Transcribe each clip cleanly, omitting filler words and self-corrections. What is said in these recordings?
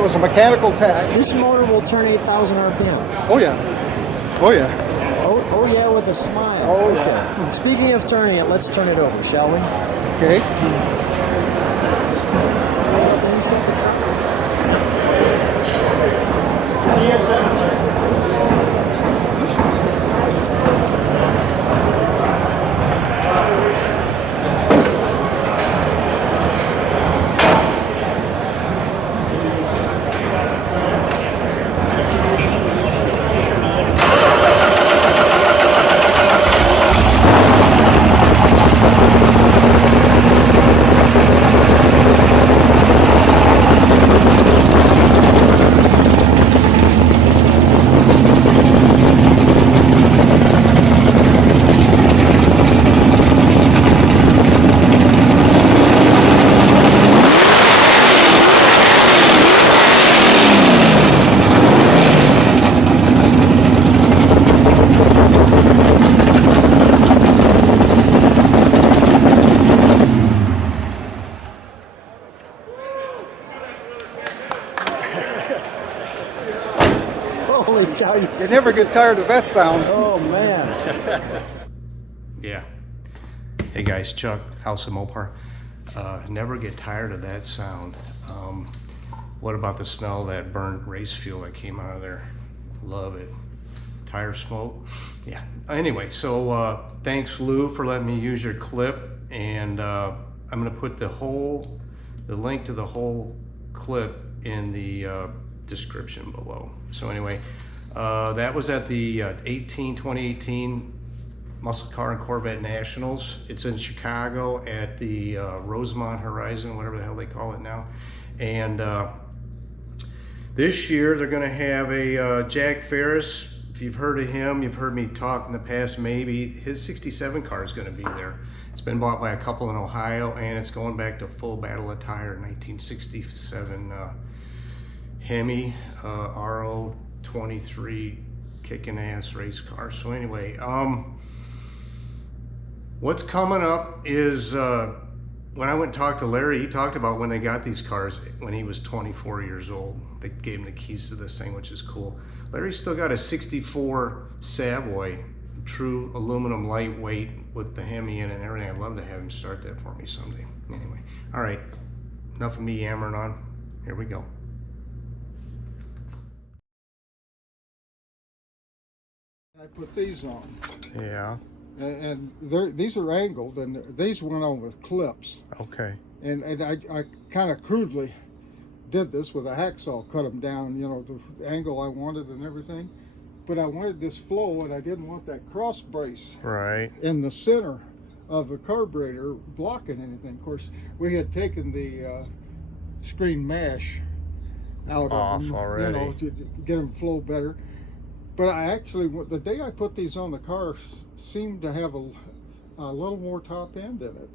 it was a mechanical test. This motor will turn 8,000 RPM. Oh yeah. Oh yeah. Oh yeah, with a smile. Oh, okay. Speaking of turning it, let's turn it over, shall we? Okay. Holy cow. You never get tired of that sound. Oh, man. Yeah. Hey guys, Chuck, House of Mopar. Never get tired of that sound. What about the smell of that burnt race fuel that came out of there? Love it. Tire smoke? Yeah. Anyway, so thanks Lou for letting me use your clip, and I'm gonna put the link to the whole clip in the description below. So anyway, that was at the 2018 Muscle Car and Corvette Nationals. It's in Chicago at the Rosemont Horizon, whatever the hell they call it now. And this year they're gonna have a Jack Ferris. If you've heard of him, you've heard me talk in the past, maybe. His 67 car is gonna be there. It's been bought by a couple in Ohio, and it's going back to full battle attire, 1967 Hemi RO23 kicking ass race car. So anyway, what's coming up is when I went and talked to Larry, he talked about when they got these cars when he was 24 years old. They gave him the keys to this thing, which is cool. Larry's still got a 64 Savoy, true aluminum lightweight with the Hemi in it and everything. I'd love to have him start that for me someday. Anyway, all right, enough of me yammering on. Here we go. I put these on. Yeah. And these are angled, and these went on with clips. Okay. And I kind of crudely did this with a hacksaw, cut them down, you know, the angle I wanted and everything. But I wanted this flow, and I didn't want that cross brace in the center of the carburetor blocking anything. Of course, we had taken the screen mesh out of them, already, you know, to get them flow better. But I actually, the day I put these on the car, seemed to have a little more top end in it.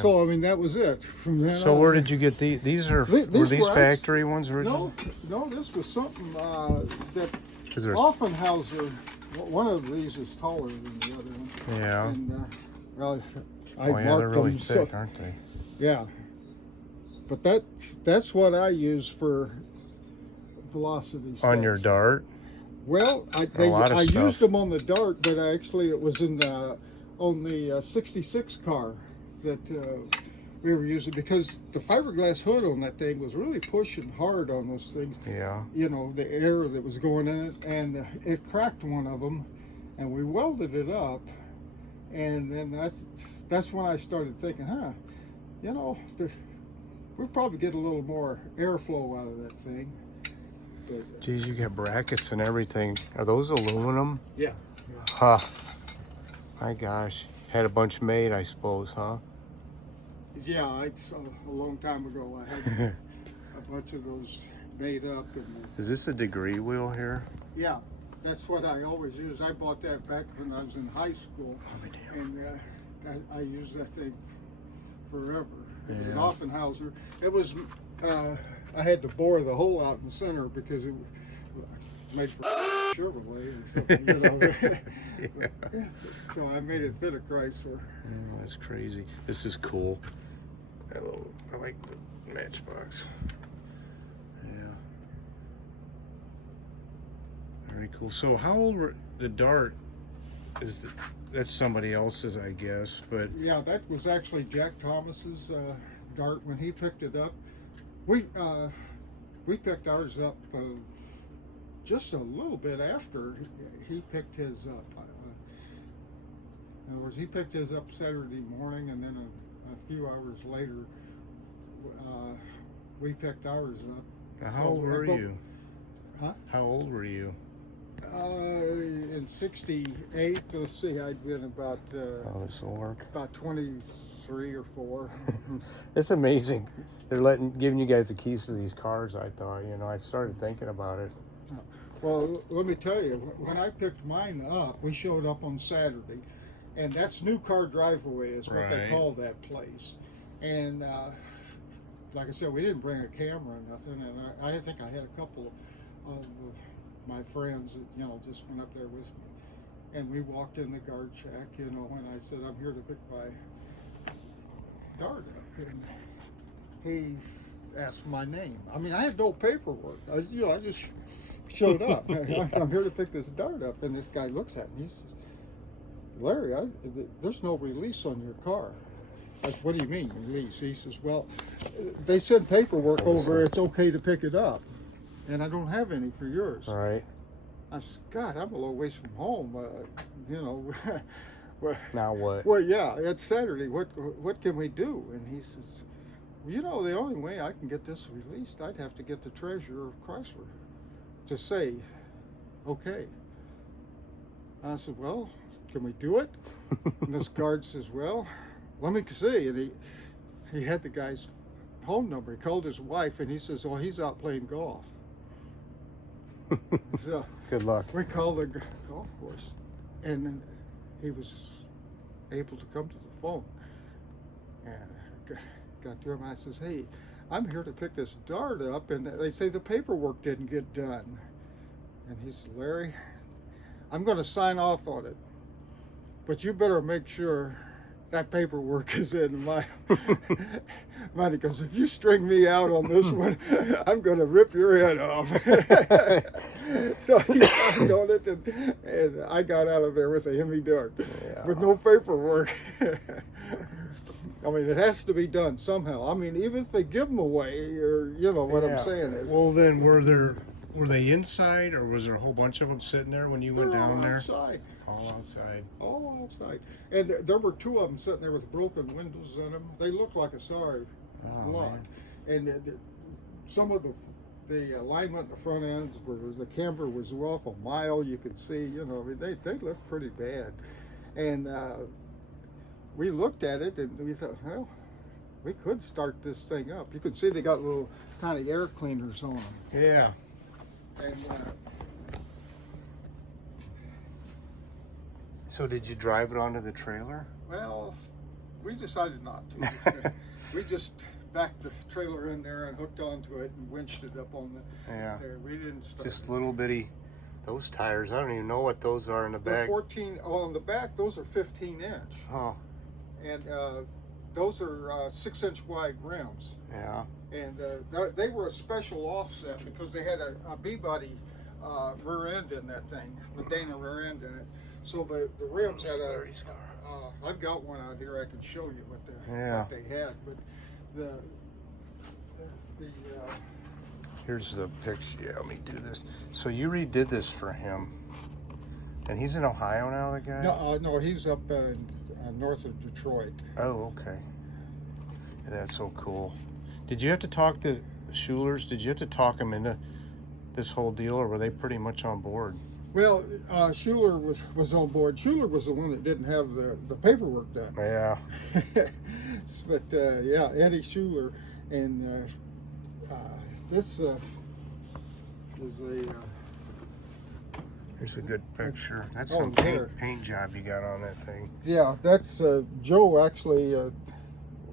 So I mean, that was it. From then so on, where did you get these? Were these factory ones originally? No, this was something that There's... Offenhauser. One of these is taller than the other one. Yeah. And well, I oh yeah, they're really thick, aren't they? Yeah. But that's what I use for velocity stuff. On your Dart? Well, I used them on the Dart, but actually it was in on the 66 car that we were using, because the fiberglass hood on that thing was really pushing hard on those things. Yeah. You know, the air that was going in it, and it cracked one of them, and we welded it up, and then that's when I started thinking, you know, we'll probably get a little more airflow out of that thing. But, geez, you get brackets and everything. Are those aluminum? Yeah. Huh. My gosh. Had a bunch made, I suppose, huh? Yeah, it's a long time ago. I had a bunch of those made up. And, is this a degree wheel here? Yeah, that's what I always use. I bought that back when I was in high school, and I used that thing forever. It was an Offenhauser. It was, I had to bore the hole out in the center because it was made for Chevrolet. And you know. So I made it fit a Chrysler. Oh, that's crazy. This is cool. I like the matchbox. Yeah. Very cool. So how old were the Dart? That's somebody else's, I guess, but Yeah, that was actually Jack Thomas's Dart when he picked it up. We picked ours up just a little bit after he picked his up. In other words, he picked his up Saturday morning, and then a few hours later, we picked ours up. now, how old were you? Huh? How old were you? In '68, let's see, I'd been about Oh, this will work. about 23 or 4. It's amazing. They're giving you guys the keys to these cars. I thought, I started thinking about it. Well, let me tell you, when I picked mine up, we showed up on Saturday, and that's New Car Driveway is what they Right. call that place. And like I said, we didn't bring a camera or nothing, and I think I had a couple of my friends that, just went up there with me. And we walked in the guard shack, and I said, I'm here to pick my Dart up. And he asked my name. I mean, I had no paperwork. I just showed up. I'm here to pick this Dart up. And this guy looks at me. He says, Larry, there's no release on your car. I said, what do you mean, release? He says, well, they send paperwork over. It's okay to pick it up. And I don't have any for yours. All right. I said, God, I'm a little ways from home. Now what? Well, yeah, it's Saturday. What can we do? And he says, well, the only way I can get this released, I'd have to get the treasurer of Chrysler to say, okay. I said, well, can we do it? And this guard says, well, let me see. And he had the guy's phone number. He called his wife, and he says, oh, he's out playing golf. So Good luck. we called the golf course, and then he was able to come to the phone. And got to him. I says, hey, I'm here to pick this Dart up, and they say the paperwork didn't get done. And he said, Larry, I'm going to sign off on it, but you better make sure that paperwork is in my money, because if you string me out on this one, I'm going to rip your head off. So he signed on it, and I got out of there with a Hemi Dart with no paperwork. I mean, it has to be done somehow. I mean, even if they give them away, or what I'm saying is. Well, then were they inside, or was there a whole bunch of them sitting there when you went down there? Outside. All outside. All outside. And there were 2 of them sitting there with broken windows in them. They looked like a sorry lot. Man. And some of the alignment in the front ends, where the camber was off a mile, you could see, I mean, they looked pretty bad. And we looked at it, and we thought, well, we could start this thing up. You could see they got little tiny air cleaners on them. Yeah. And So did you drive it onto the trailer? well, we decided not to. We just backed the trailer in there and hooked onto it and winched it up on Yeah. there. We didn't start. Just little bitty. Those tires, I don't even know what those are in the They're back. 14. Oh, on the back, those are 15 inch, Oh, and those are 6 inch wide rims. yeah. And they were a special offset because they had a B-body rear end in that thing, the Dana rear end in it. So the rims had a. I've got one out here. I can show you what they had, but the Here's the picture. Yeah, let me do this. So you redid this for him, and he's in Ohio now, the guy? no, he's up north of Detroit. Oh, okay. That's so cool. Did you have to talk to Schulers? Did you have to talk them into this whole deal, or were they pretty much on board? Well, Schuler was on board. Schuler was the one that didn't have the paperwork done. Yeah. But yeah, Eddie Schuler, and this is a. Here's a good picture. That's Oh, some there. paint job you got on that thing. Yeah, that's Joe. Actually,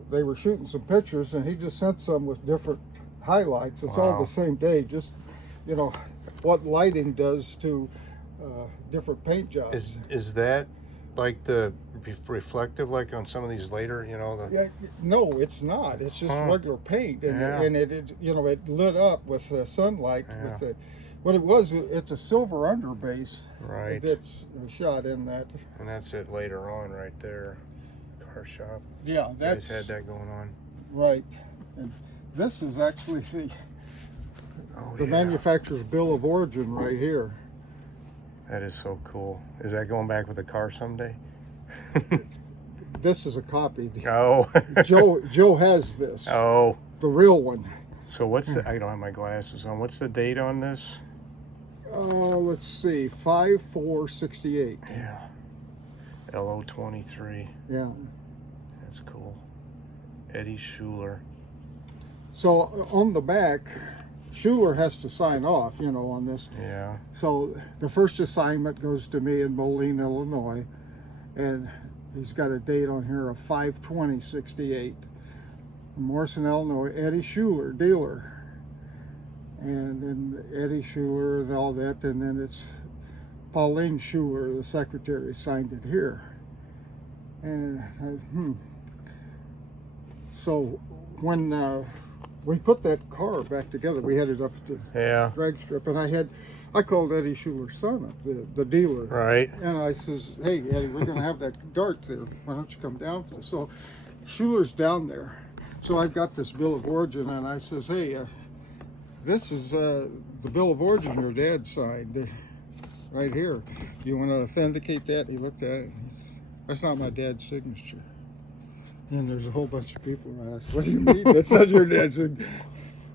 they were shooting some pictures, and he just sent some with different highlights. It's all Wow. the same day. Just what lighting does to different paint jobs. Is that like the reflective, like on some of these later, Yeah, no, it's not. It's just Huh. regular paint, and Yeah. it lit up with sunlight Yeah. What it was, it's a silver underbase. Right. That's shot in that. And that's it later on right there. Car shop. Yeah, They that's just had that going on. right. And this is actually the Yeah. manufacturer's bill of origin right here. That is so cool. Is that going back with the car someday? This is a copy. Oh. Joe has this, Oh. the real one. So what's the, I don't have my glasses on. What's the date on this? Let's see, 5/4/68. Yeah. LO23. Yeah. That's cool. Eddie Schuler. So on the back, Schuler has to sign off, you know, on this. Yeah. So the first assignment goes to me in Moline, Illinois, and he's got a date on here of 5/20/68. Morrison, Illinois, Eddie Schuler, dealer. And then Eddie Schuler and all that, and then it's Pauline Schuler, the secretary, signed it here. And so when we put that car back together, we had it up at the drag strip, and I called Eddie Schuler's son up, the dealer. Right. And I says, hey, Eddie, we're going to have that Dart there. Why don't you come down to this? So Schuler's down there. So I've got this bill of origin, and I says, hey, this is the bill of origin your dad signed right here. You want to authenticate that? He looked at it. And he says, that's not my dad's signature. And there's a whole bunch of people around. I said, what do you mean? That's not your dad's signature.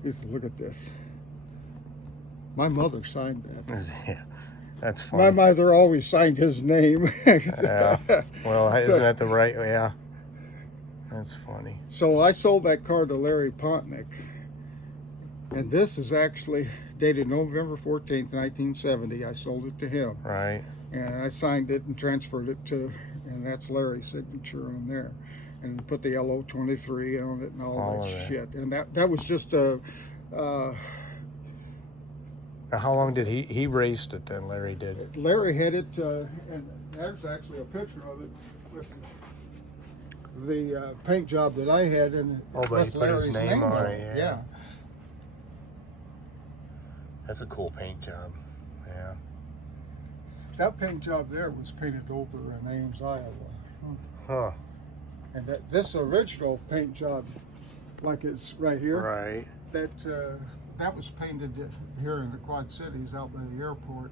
He said, look at this. My mother signed that. Yeah. That's funny. My mother always signed his name. Yeah. Well, isn't that the right? Yeah. That's funny. So I sold that car to Larry Pontnick. And this is actually dated November 14th, 1970. I sold it to him. Right. And I signed it and transferred it to, and that's Larry's signature on there. And put the LO23 on it and all that shit. And that was just a... Now, how long did he raced it then, Larry did? Larry had it, and there's actually a picture of it with the paint job that I had. And oh, but he put his name on it, yeah. That's a cool paint job, yeah. That paint job there was painted over in Ames, Iowa. Huh. And this original paint job, like it's right here, right? That was painted here in the Quad Cities, out by the airport,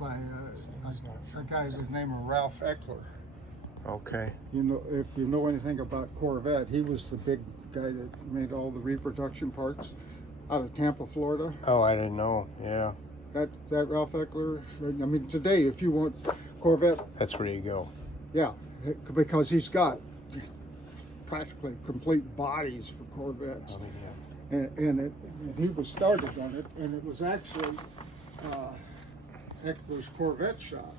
by a guy whose name was Ralph Eckler. Okay. You know, if you know anything about Corvette, he was the big guy that made all the reproduction parts out of Tampa, Florida. Oh, I didn't know. Yeah. That Ralph Eckler. I mean, today, if you want Corvette, that's where you go. Yeah, because he's got practically complete bodies for Corvettes. Oh, yeah. And he was started on it, and it was actually Eckler's Corvette shop.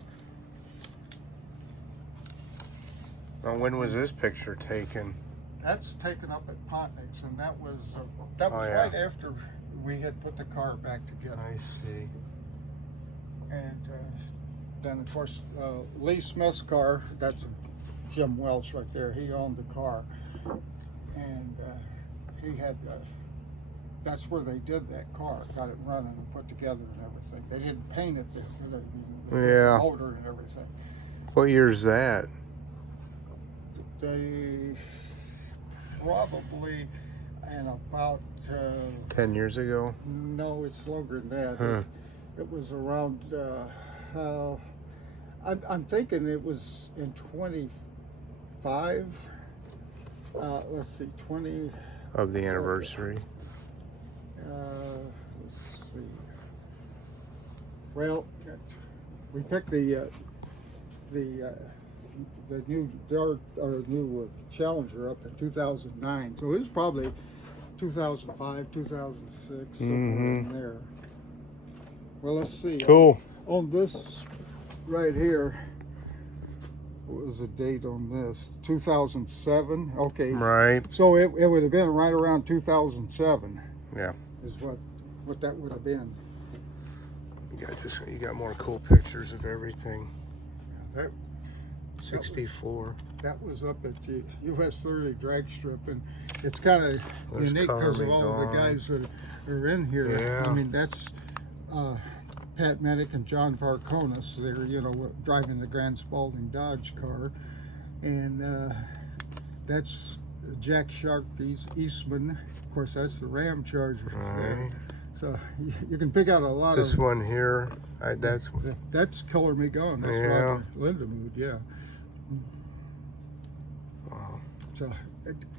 Well, when was this picture taken? That's taken up at Pontnick's, and that was right after we had put the car back together. I see. And then, of course, Lee Smith's car, that's Jim Welch right there, he owned the car. And he had, that's where they did that car, got it running and put together and everything. They didn't paint it, they did the motor and everything. What year is that? They probably, in about 10 years ago? No, it's longer than that. Huh. It was around, I'm thinking it was in 25, let's see, 20. Of the anniversary. Let's see. Well, we picked the new Dart, or new Challenger up in 2009, so it was probably 2005, 2006, somewhere in there. Well, let's see. Cool. On this right here, what was the date on this? 2007. Okay. Right. So it would have been right around 2007. Yeah. Is what that would have been. You got more cool pictures of everything. That 64. That was up at the US 30 drag strip, and it's kind of unique because of all the guys that are in here. Yeah. I mean, that's Pat Menick and John Varconis. They're, you know, driving the Grand Spalding Dodge car. And that's Jack Shark, these Eastman. Of course, that's the Ram Charger. Right. So you can pick out a lot This of... one here, That's Color Me Gone. That's Yeah. Roger Lindemood, yeah. wow. So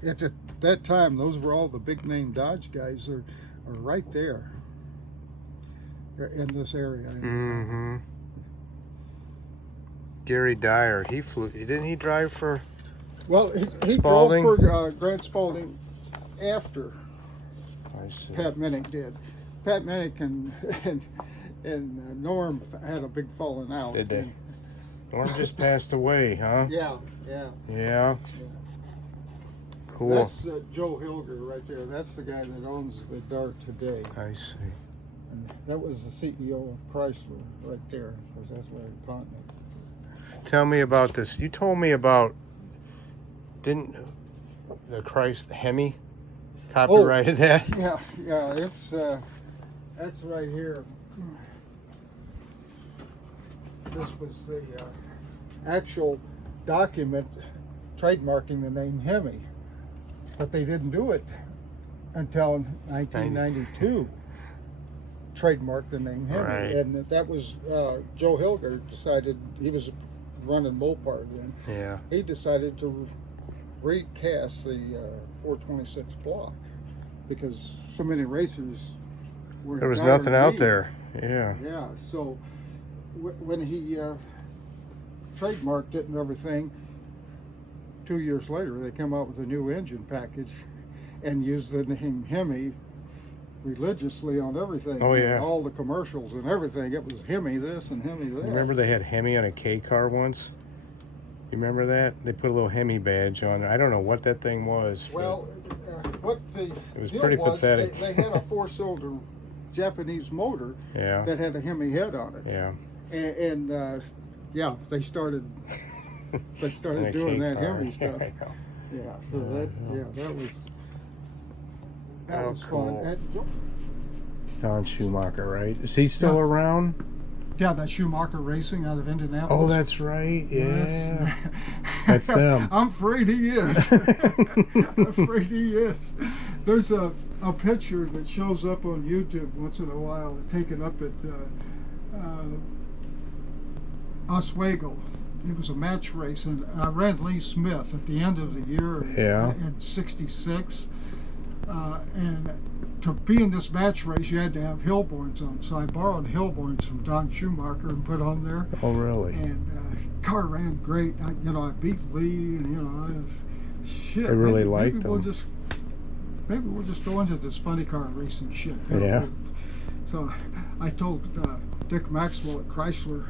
at that time, those were all the big name Dodge guys are right there in this area. Mm-hmm. Gary Dyer, he flew. Didn't he drive for? Well, he Spalding? drove for Grant Spalding after I see. Pat Menick did. Pat Menick and Norm had a big falling out. Did they? And, Norm just passed away, huh? yeah. Yeah. Cool. That's Joe Hilger right there. That's the guy that owns the Dart today. I see. And that was the CEO of Chrysler right there, because that's Larry Pontnick. Tell me about this. You told me about, didn't the Hemi copyrighted that? Yeah, it's that's right here. This was the actual document trademarking the name Hemi, but they didn't do it until 1992. Trademarked the name Hemi, Right. and that was Joe Hilger decided, he was running Mopar then. Yeah. He decided to recast the 426 block because so many racers were. There was dire nothing out need. there. Yeah. Yeah, so when he trademarked it and everything, 2 years later they come out with a new engine package and used the name Hemi religiously on everything. Oh, yeah. All the commercials and everything. It was Hemi this and Hemi that. Remember they had Hemi on a K car once? You remember that? They put a little Hemi badge on it. I don't know what that thing was. but Well, what the It was deal pretty was, pathetic. They had a four-cylinder Japanese motor yeah. that had a Hemi head on it. Yeah. And yeah, they started In a doing K that car. Hemi stuff. I know. Yeah, so that was Oh, cool. fun. Don Schumacher, right? Is he still Yeah. around? Yeah, that Schumacher Racing out of Indianapolis. Oh, that's right. Yeah. Yes. That's them. I'm afraid he is. I'm afraid he is. There's a picture that shows up on YouTube once in a while, taken up at Oswego. It was a match race, and I ran Lee Smith at the end of the year in '66. And to be in this match race, you had to have Hillborns on. So I borrowed Hillborns from Don Schumacher and put on there. Oh, really? And car ran great. I beat Lee, and I was shit. They really maybe liked we'll them. Maybe we'll just go into this funny car racing shit. Yeah. So I told Dick Maxwell at Chrysler,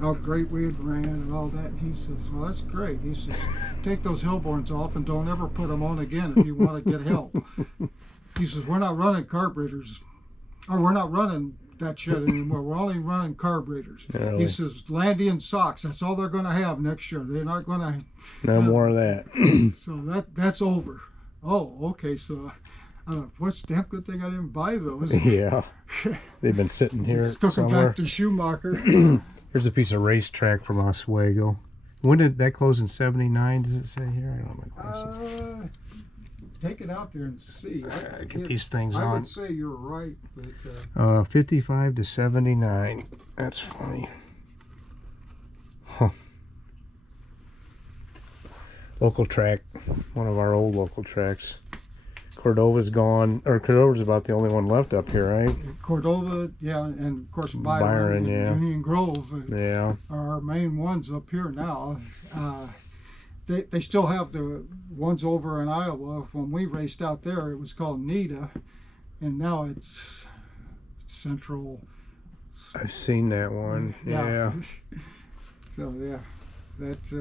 how great we had ran and all that. And he says, well, that's great. He says, take those Hillborns off and don't ever put them on again if you want to get help. He says, we're not running carburetors, or we're not running that shit anymore. We're only running carburetors. Really? He says, Landy and socks, that's all they're going to have next year. They're not going to. No more of that. So that's over. Oh, okay. So what's the damn good thing I didn't buy those. Yeah. They've been sitting here Just took them somewhere. back to Schumacher. Here's a piece of racetrack from Oswego. When did that close in '79? Does it say here? I don't have my glasses. Take it out there and see. Get these things I on. would say you're right, but 55 to 79. That's funny. Huh. Local track. One of our old local tracks. Cordova's gone, or Cordova's about the only one left up here, right? Cordova, yeah, and of course Byron, Byron, and yeah. Union Grove Yeah. are our main ones up here now. They still have the ones over in Iowa. When we raced out there, it was called NIDA, and now it's Central. I've seen that one. Yeah. So yeah, that's